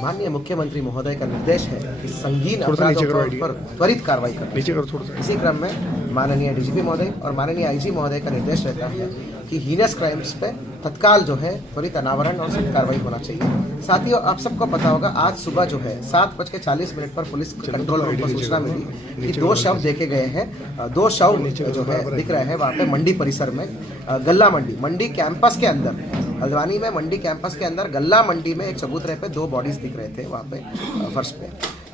माननीय मुख्यमंत्री महोदय का निर्देश है कि संगीन अपराधों पर त्वरित कार्रवाई करें। इसी क्रम में माननीय डीजीपी महोदय और माननीय आईजी महोदय का निर्देश रहता है कि हीनस क्राइम्स पे तत्काल जो है त्वरित अनावरण और सख्त कार्रवाई होना चाहिए। साथ ही आप सबको पता होगा, आज सुबह जो है 7:40 पर पुलिस कंट्रोल रूम को सूचना मिली कि 2 शव देखे गए हैं। 2 शव जो है दिख रहे हैं वहाँ पे मंडी परिसर में, गल्ला मंडी कैंपस के अंदर, हल्द्वानी में मंडी कैंपस के अंदर गल्ला मंडी में एक चबूतरे पे 2 बॉडीज दिख रहे थे वहाँ पे फर्श पे।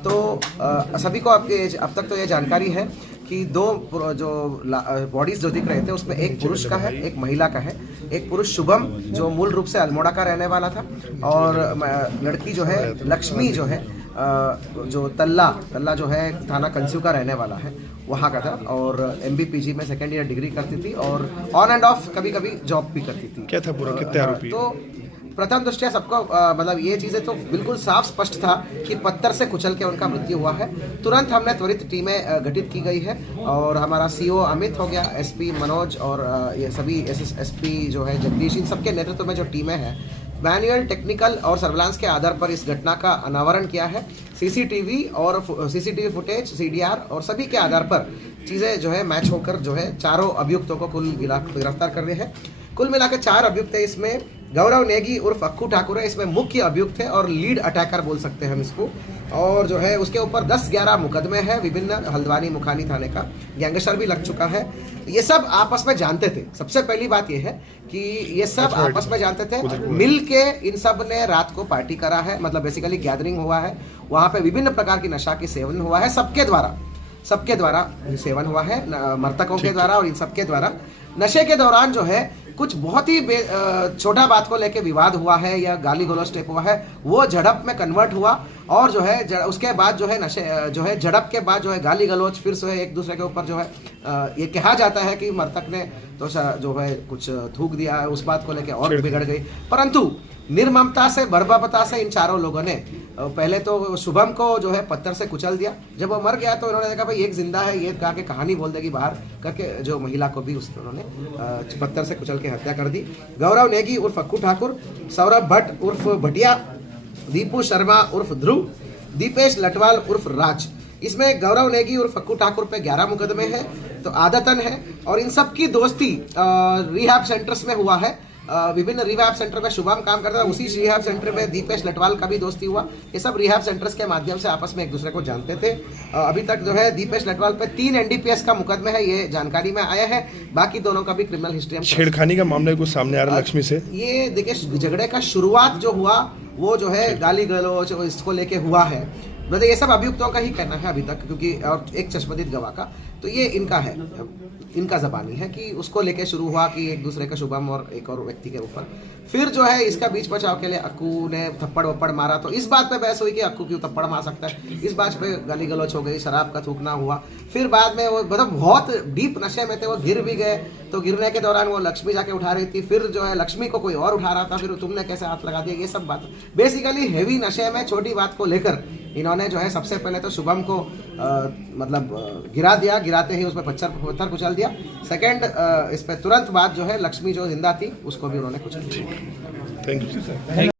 तो सभी को अब तक तो ये जानकारी है कि 2 जो बॉडीज जो दिख रहे थे उसमें एक पुरुष का है, एक महिला का है। एक पुरुष शुभम जो मूल रूप से अल्मोड़ा का रहने वाला था, और लड़की जो है लक्ष्मी जो है जो तल्ला जो है थाना कंस्यू का रहने वाला है, वहाँ का था, और MBPG में 2nd ईयर डिग्री करती थी और ऑन एंड ऑफ कभी कभी जॉब भी करती थी। क्या था पूरा, कितने आरोपी? तो प्रथम दृष्टया सबको मतलब ये चीज़ें तो बिल्कुल साफ स्पष्ट था कि पत्थर से कुचल के उनका मृत्यु हुआ है। तुरंत हमने त्वरित टीमें गठित की गई है, और हमारा CO अमित हो गया, SP मनोज और ये सभी SP जो है जगदीश, इन सबके नेतृत्व में जो टीमें हैं, मैनुअल, टेक्निकल और सर्विलांस के आधार पर इस घटना का अनावरण किया है। CCTV फुटेज, CDR और सभी के आधार पर चीज़ें जो है मैच होकर जो है 4 अभियुक्तों को कुल गिरफ्तार कर रहे हैं। कुल मिलाकर 4 अभियुक्त है। इसमें गौरव नेगी उर्फ अक्कू ठाकुर है, इसमें मुख्य अभियुक्त है और लीड अटैकर बोल सकते हैं हम इसको। और जो है उसके ऊपर 10-11 मुकदमे हैं विभिन्न, हल्द्वानी मुखानी थाने का गैंगस्टर भी लग चुका है। ये सब आपस में जानते थे। सबसे पहली बात ये है कि ये सब आपस में जानते थे, मिल के इन सब ने रात को पार्टी करा है, मतलब बेसिकली गैदरिंग हुआ है, वहाँ पे विभिन्न प्रकार की नशा की सेवन हुआ है, सबके द्वारा सेवन हुआ है, मृतकों के द्वारा और इन सबके द्वारा। नशे के दौरान जो है कुछ बहुत ही छोटा बात को लेके विवाद हुआ है या गाली गलौज टाइप हुआ है, वो झड़प में कन्वर्ट हुआ, और जो है उसके बाद जो है नशे जो है झड़प के बाद जो है गाली गलौज, फिर जो है एक दूसरे के ऊपर जो है ये कहा जाता है कि मृतक ने तो जो है कुछ थूक दिया, उस बात को लेके और बिगड़ गई। परंतु निर्ममता से, बर्बरता से इन 4 लोगों ने पहले तो शुभम को जो है पत्थर से कुचल दिया। जब वो मर गया तो इन्होंने देखा भाई एक जिंदा है, ये कहा कि कहानी बोल देगी बाहर करके, जो महिला को भी उन्होंने पत्थर से कुचल के हत्या कर दी। गौरव नेगी उर्फ अक्कू ठाकुर, सौरभ भट्ट उर्फ भटिया, दीपू शर्मा उर्फ ध्रुव, दीपेश लटवाल उर्फ राज। इसमें गौरव नेगी उर्फ अक्कू ठाकुर पे 11 मुकदमे हैं, तो आदतन है। और इन सब की दोस्ती रिहैब सेंटर्स में हुआ है। विभिन्न रिहैब सेंटर में शुभम काम करता है, उसी रिहैब सेंटर में दीपेश लटवाल का भी दोस्ती हुआ। ये सब रिहैब सेंटर्स के माध्यम से आपस में एक दूसरे को जानते थे। अभी तक जो है दीपेश लटवाल पे 3 NDPS का मुकदमा है, ये जानकारी में आया है। बाकी दोनों का भी क्रिमिनल हिस्ट्री। छेड़खानी का मामला कुछ सामने आ रहा है लक्ष्मी से। ये देखिए, झगड़े का शुरुआत जो हुआ वो जो है गाली गलौज इसको लेके हुआ है। मतलब ये सब अभियुक्तों का ही कहना है अभी तक, क्योंकि और एक चश्मदीद गवाह का, तो ये इनका है, इनका जबानी है कि उसको लेके शुरू हुआ कि एक दूसरे का शुभम और एक और व्यक्ति के ऊपर। फिर जो है इसका बीच बचाव के लिए अक्कू ने थप्पड़ वप्पड़ मारा, तो इस बात पे बहस हुई कि अक्कू क्यों थप्पड़ मार सकता है, इस बात पे गाली गलौज हो गई, शराब का थूकना हुआ। फिर बाद में वो मतलब बहुत डीप नशे में थे, वो गिर भी गए, तो गिरने के दौरान वो लक्ष्मी जाके उठा रही थी, फिर जो है लक्ष्मी को कोई और उठा रहा था, फिर तुमने कैसे हाथ लगा दिया, ये सब बात बेसिकली हेवी नशे में छोटी बात को लेकर इन्होंने जो है सबसे पहले तो शुभम को मतलब गिरा दिया, गिराते ही उसमें पत्थर कुचल दिया। सेकंड इस पे तुरंत बाद जो है लक्ष्मी जो जिंदा थी उसको भी उन्होंने कुचल दिया। Thank you.